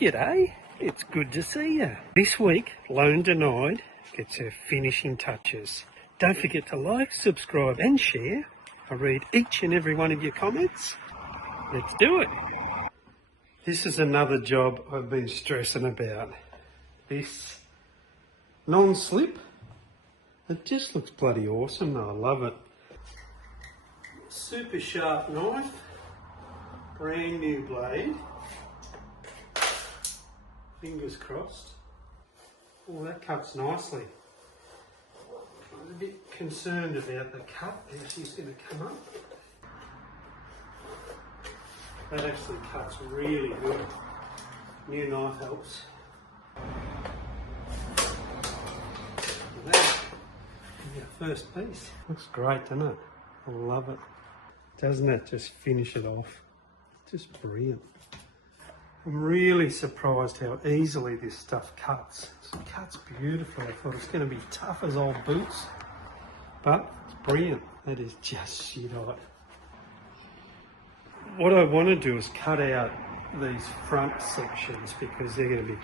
G'day, it's good to see you. This week, Loan Denied gets her finishing touches. Don't forget to like, subscribe and share. I read each and every one of your comments. Let's do it. This is another job I've been stressing about. This non-slip. It just looks bloody awesome though, I love it. Super sharp knife, brand new blade. Fingers crossed. Oh, that cuts nicely. I was a bit concerned about the cut, how she's going to come up. That actually cuts really good. New knife helps. And that is our first piece. Looks great, doesn't it? I love it. Doesn't it just finish it off? Just brilliant. I'm really surprised how easily this stuff cuts. It cuts beautifully. I thought it's going to be tough as old boots, but it's brilliant. That is just shit hot. What I want to do is cut out these front sections because they're going to be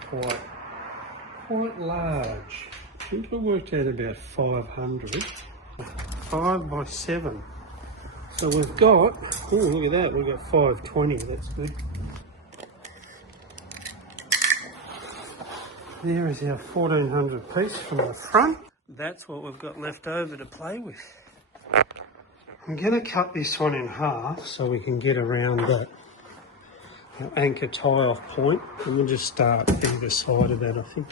quite large. I think I worked out about 500, 5 by 7. So we've got, oh look at that, we've got 520, that's good. There is our 1400 piece from the front. That's what we've got left over to play with. I'm going to cut this one in half so we can get around that anchor tie-off point, and we'll just start either side of that, I think.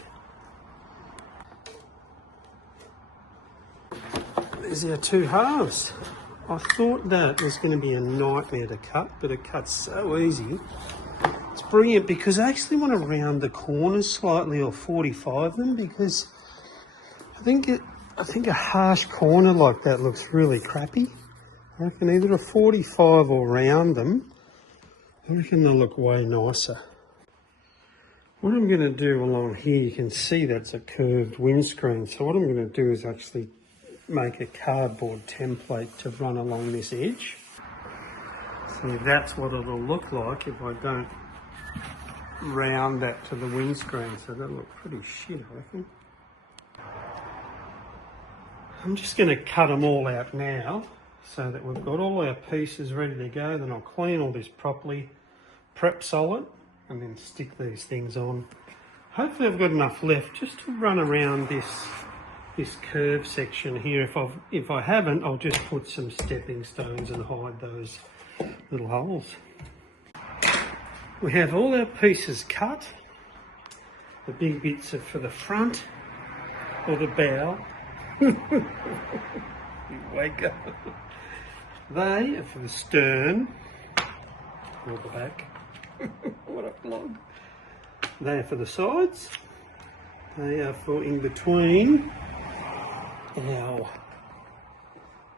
There's our two halves. I thought that was going to be a nightmare to cut, but it cuts so easy. It's brilliant because I actually want to round the corners slightly, or 45 them, because I think a harsh corner like that looks really crappy. I reckon either a 45 or round them. I reckon they'll look way nicer. What I'm going to do along here, you can see that's a curved windscreen. So what I'm going to do is actually make a cardboard template to run along this edge. So that's what it'll look like if I don't round that to the windscreen. So that'll look pretty shit, I reckon. I'm just going to cut them all out now so that we've got all our pieces ready to go. Then I'll clean all this properly, prep solid, and then stick these things on. Hopefully I've got enough left just to run around this curved section here. If I haven't, I'll just put some stepping stones and hide those little holes. We have all our pieces cut. The big bits are for the front or the bow. You wake up. They are for the stern or the back. What a vlog. They are for the sides. They are for in between our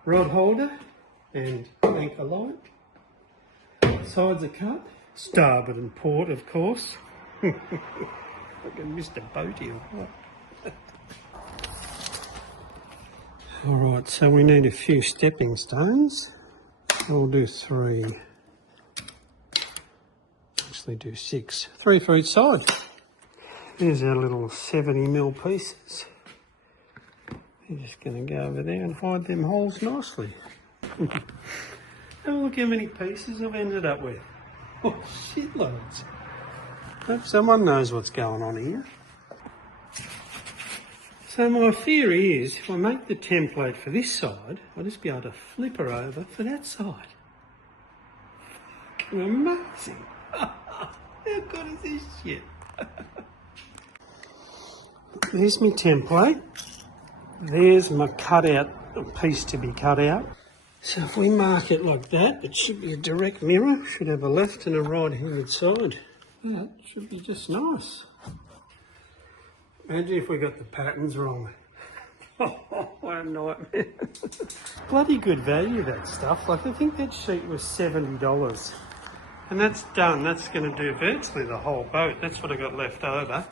rod holder and anchor light. Sides are cut. Starboard and port, of course. Fucking Mr. Boaty or what? Alright, so we need a few stepping stones. We'll do 3. Actually do 6. 3 for each side. There's our little 70mm pieces. We're just going to go over there and hide them holes nicely. Have a look how many pieces I've ended up with. Oh, shitloads. Hope someone knows what's going on here. So my theory is, if I make the template for this side, I'll just be able to flip her over for that side. Fucking amazing. How good is this shit? There's my template. There's my cutout piece to be cut out. So if we mark it like that, it should be a direct mirror. Should have a left and a right-handed side. That should be just nice. Imagine if we got the patterns wrong. Oh, what a nightmare. Bloody good value, that stuff. Like, I think that sheet was $70. And that's done. That's going to do virtually the whole boat. That's what I got left over.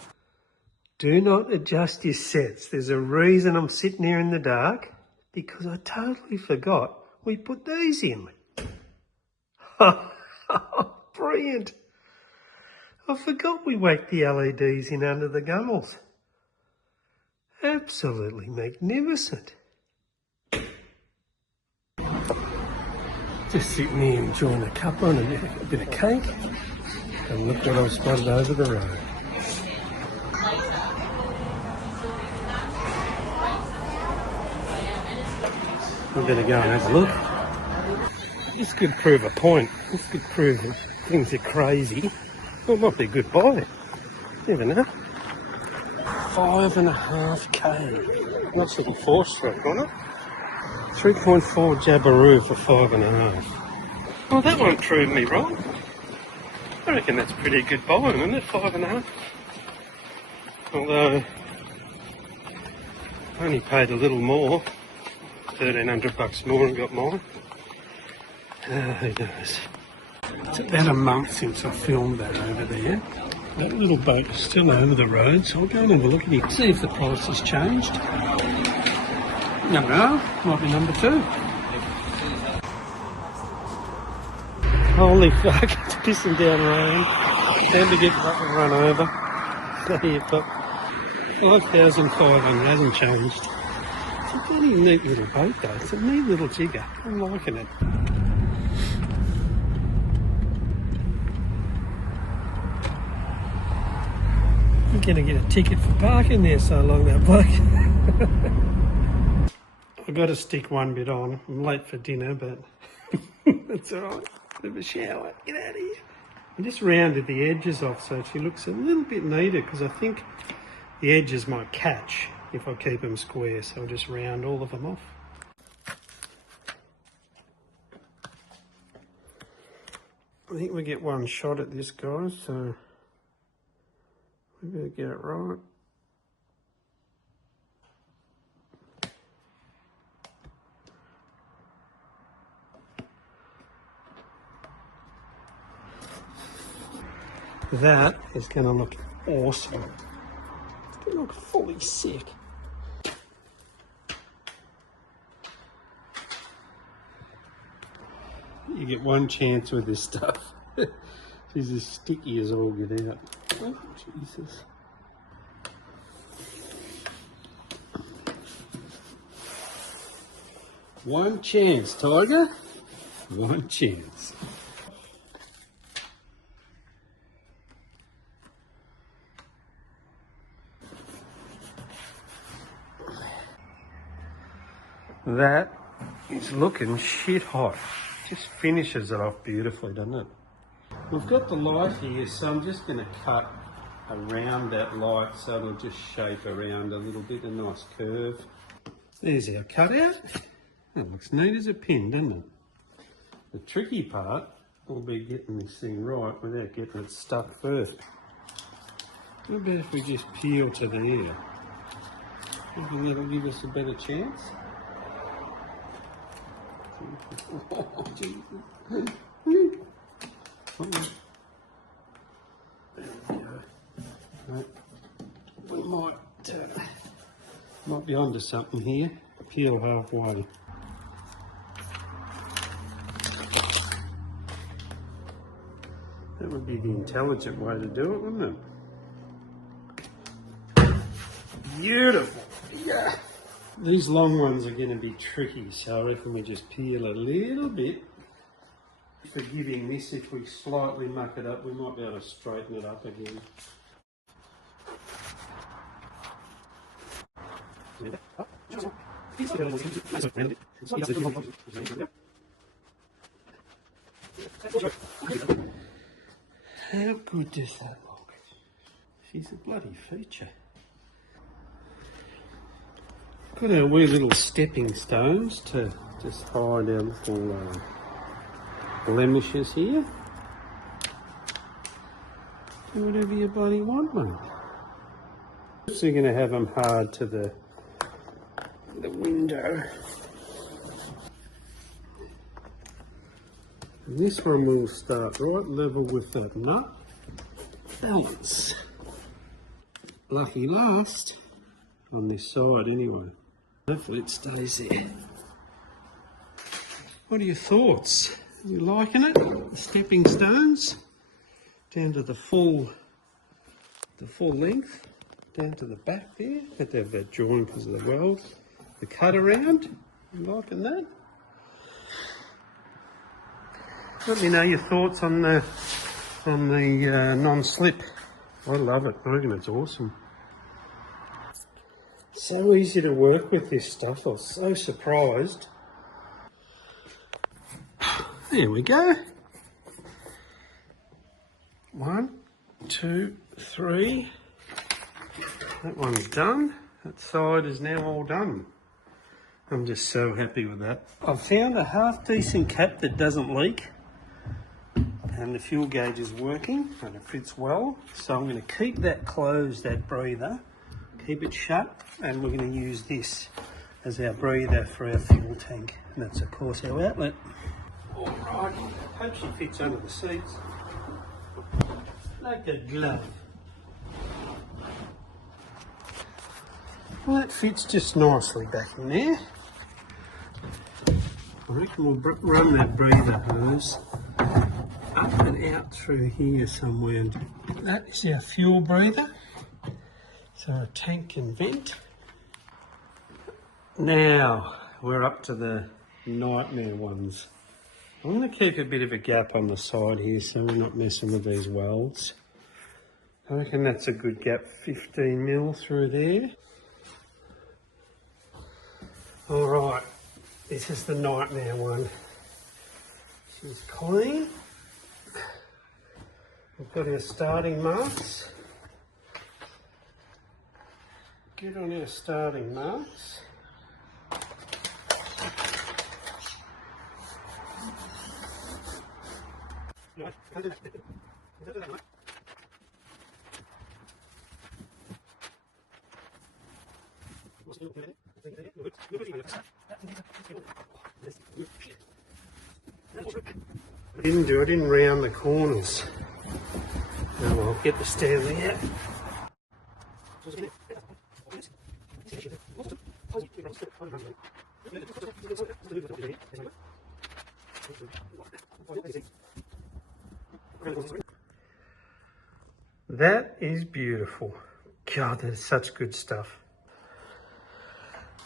Do not adjust your sets. There's a reason I'm sitting here in the dark, because I totally forgot we put these in. Brilliant. I forgot we whacked the LEDs in under the gunnels. Absolutely magnificent. Just sitting here enjoying a cuppa and a bit of cake. And look what I've spotted over the road. We better go and have a look. This could prove a point. This could prove that things are crazy. Well, it might be a good buy. Never know. 5.5k. Nice little 4-stroke on it. 3.4 Jabaroo for 5.5. Well, that won't prove me wrong. I reckon that's a pretty good buy, isn't it? 5.5. Although I only paid a little more, $1,300 more, and got mine. Who knows? It's about a month since I filmed that over there. That little boat is still over the road, so I'll go and have a look at it, see if the price has changed. Never know, might be number 2. Holy fuck, it's pissing down rain. Time to get fucking run over. There you've got 5,500, hasn't changed. It's a bloody neat little boat though, it's a neat little jigger. I'm liking it. I'm going to get a ticket for parking there so long, that bloke. I've got to stick one bit on. I'm late for dinner, but that's alright. Bit of a shower. Get out of here. I just rounded the edges off so she looks a little bit neater because I think the edges might catch if I keep them square, so I'll just round all of them off. I think we get one shot at this, guys, so we better get it right. That is going to look awesome. It's going to look fully sick. You get one chance with this stuff. She's as sticky as all get out. Oh, Jesus. One chance, Tiger. One chance. That is looking shit hot. Just finishes it off beautifully, doesn't it? We've got the light here, so I'm just going to cut around that light so it'll just shape around a little bit, a nice curve. There's our cutout. That looks neat as a pin, doesn't it? The tricky part will be getting this thing right without getting it stuck first. What about if we just peel to there? You think that'll give us a better chance? Oh, Jesus. There we go. Right. We might be onto something here. Peel halfway. That would be the intelligent way to do it, wouldn't it? Beautiful. Yeah. These long ones are going to be tricky, so I reckon we just peel a little bit. Forgiving this, if we slightly muck it up, we might be able to straighten it up again. How good does that look? She's a bloody feature. Got our wee little stepping stones to just hide our little blemishes here. Do whatever you bloody want, mate. So you're going to have them hard to the window. And this one will start right level with that nut. Balance. Lucky last on this side anyway. Hopefully it stays there. What are your thoughts? You liking it? The stepping stones? down to the full length, down to the back there. Had to have that drawn because of the weld. The cut around, I'm liking that. Let me know your thoughts on the non-slip. I love it. I reckon it's awesome. So easy to work with this stuff. I was so surprised. There we go. 1, 2, 3. That one's done. That side is now all done. I'm just so happy with that. I've found a half decent cap that doesn't leak. And the fuel gauge is working and it fits well. So I'm going to keep that closed, that breather. Keep it shut, and we're going to use this as our breather for our fuel tank. And that's of course our outlet. Alright, hope she fits under the seats. Like a glove. Well, that fits just nicely back in there. I reckon we'll run that breather hose up and out through here somewhere. That is our fuel breather. So a tank can vent. Now we're up to the nightmare ones. I'm going to keep a bit of a gap on the side here so we're not messing with these welds. I reckon that's a good gap, 15 mil through there. Alright, this is the nightmare one. She's clean. We've got our starting marks. Get on our starting marks. I didn't round the corners. Now I'll get the Stanley out. That is beautiful. God, that is such good stuff.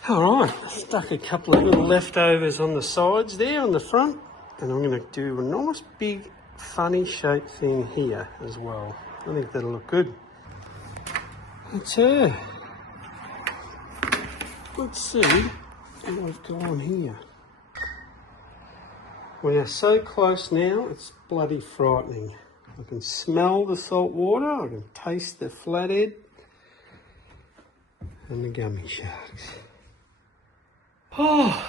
Alright, stuck a couple of little leftovers on the sides there on the front, and I'm going to do a nice big funny shaped thing here as well. I think that'll look good. That's her. Let's see what we've got on here. We are so close now, it's bloody frightening. I can smell the salt water, I can taste the flathead and the gummy sharks. Oh,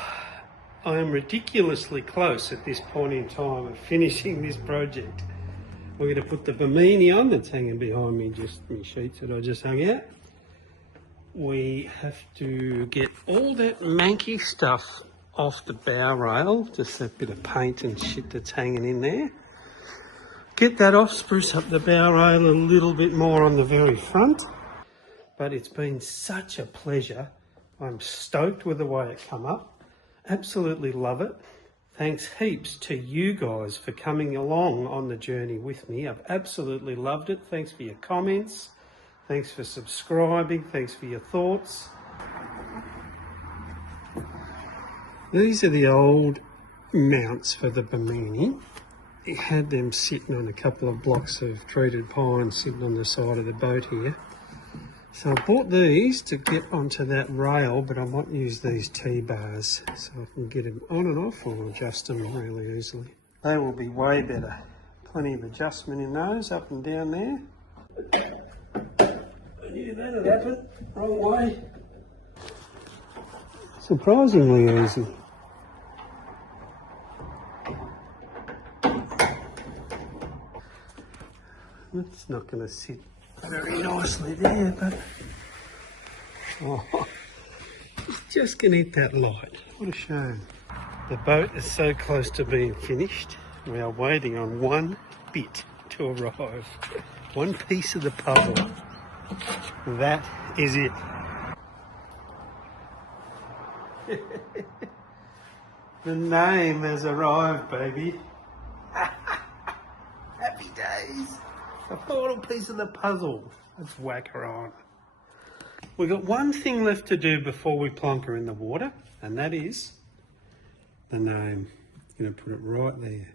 I am ridiculously close at this point in time of finishing this project. We're going to put the bimini on that's hanging behind me, just my sheets that I just hung out. We have to get all that manky stuff off the bow rail, just that bit of paint and shit that's hanging in there. Get that off, spruce up the bow rail a little bit more on the very front. But it's been such a pleasure. I'm stoked with the way it come up. Absolutely love it. Thanks heaps to you guys for coming along on the journey with me. I've absolutely loved it. Thanks for your comments. Thanks for subscribing. Thanks for your thoughts. These are the old mounts for the bimini. It had them sitting on a couple of blocks of treated pine sitting on the side of the boat here. So I bought these to get onto that rail, but I might use these T-bars so I can get them on and off or adjust them really easily. They will be way better. Plenty of adjustment in those, up and down there. I knew that would happen. Wrong way. Surprisingly easy. It's not going to sit very nicely there, but oh, it's just going to hit that light. What a shame. The boat is so close to being finished. We are waiting on one bit to arrive. One piece of the puzzle. That is it. The name has arrived, baby. Happy days. The final piece of the puzzle. Let's whack her on. We've got one thing left to do before we plonk her in the water, and that is the name. I'm going to put it right there.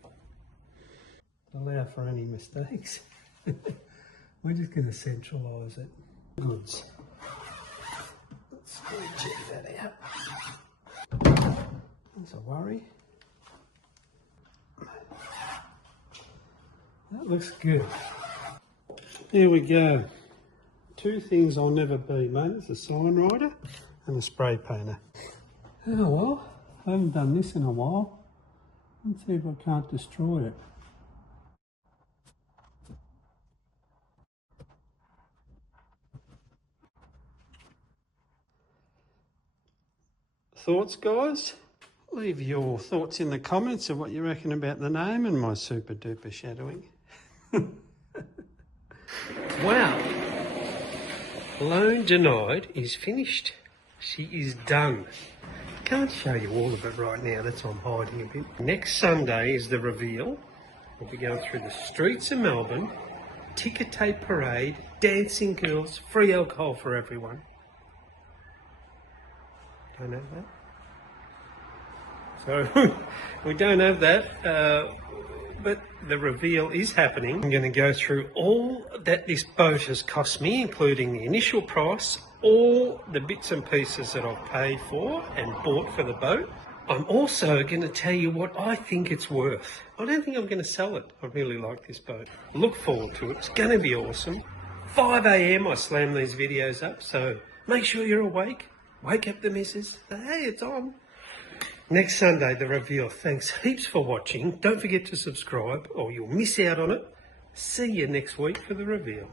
Allow for any mistakes. We're just going to centralise it. Goods. Let's check that out. That's a worry. That looks good. Here we go. Two things I'll never be, mate. It's a sign writer and a spray painter. Oh well, I haven't done this in a while. Let's see if I can't destroy it. Thoughts, guys? Leave your thoughts in the comments of what you reckon about the name and my super duper shadowing. Wow. Loan denied is finished. She is done. Can't show you all of it right now, that's why I'm hiding a bit. Next Sunday is the reveal. We'll be going through the streets of Melbourne, ticker tape parade, dancing girls, free alcohol for everyone. Don't have that. So we don't have that, but the reveal is happening. I'm going to go through all that this boat has cost me, including the initial price, all the bits and pieces that I've paid for and bought for the boat. I'm also going to tell you what I think it's worth. I don't think I'm going to sell it. I really like this boat. Look forward to it. It's going to be awesome. 5 a.m. I slam these videos up, so make sure you're awake. Wake up the missus. Hey, it's on. Next Sunday, the reveal. Thanks heaps for watching. Don't forget to subscribe or you'll miss out on it. See you next week for the reveal.